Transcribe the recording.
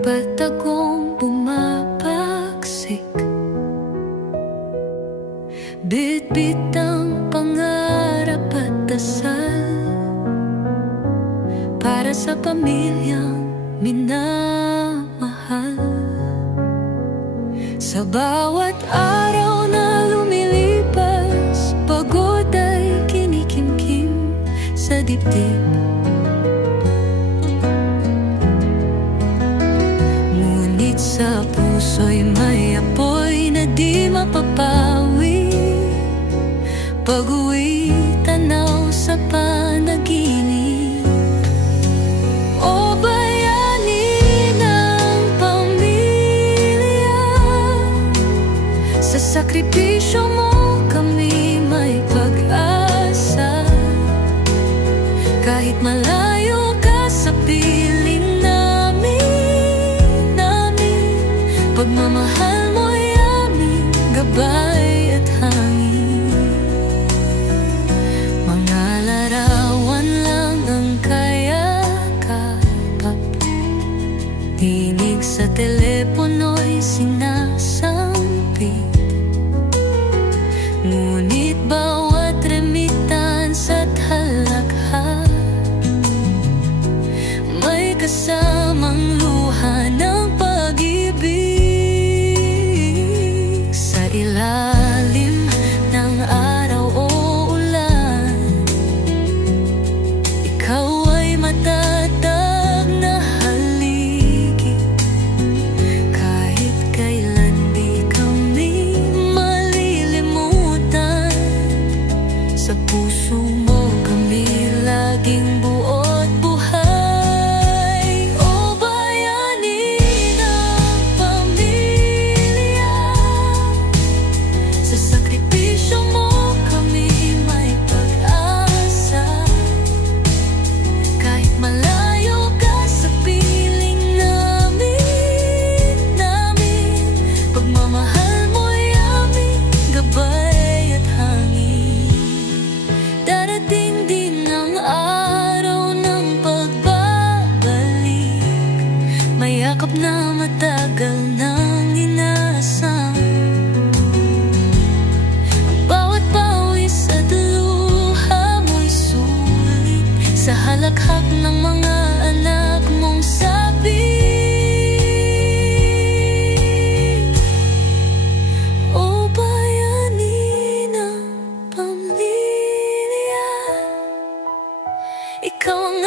patagong bumabagsik. Bit-bit ang pangarap at dasal para sa pamilyang minamahal. Sa bawat araw na lumilipas, pagod ay kinikimkim sa dibdib. Ngunit sa puso'y may apoy na di mapapawi. Pag-uwi, tanaw sa panaginip. O bayani ng pamilya, sa sakripisyo mo kami may pag-asa. Kahit malayo ka sa piling namin, pagmamahal mo'y aming gabay at hangin. Mga larawan lang ang kayakap, tinig sa telepono'y sinasampit. Ngunit bawat remittance at halakha may kasamang luha ng pag-ibig. Sa ilalim ng araw o ulan, ikaw ay matatag na haligi. Kahit kailan di kami malilimutan, sa puso mo kami laging buo't buhay. O bayani ng pamilya, sa sakripisyo mo kami may pag-asa. Kahit malayo ka sa piling namin, pagmamahal mo'y aming gabay at hangin. Darating din ang araw ng pagbabalik, may yakap na matagal nang inasam. Ang bawat pawis at luha mo'y sulit sa halakhak ng mga anak mong sabik. O bayani ng pamilya, ikaw ang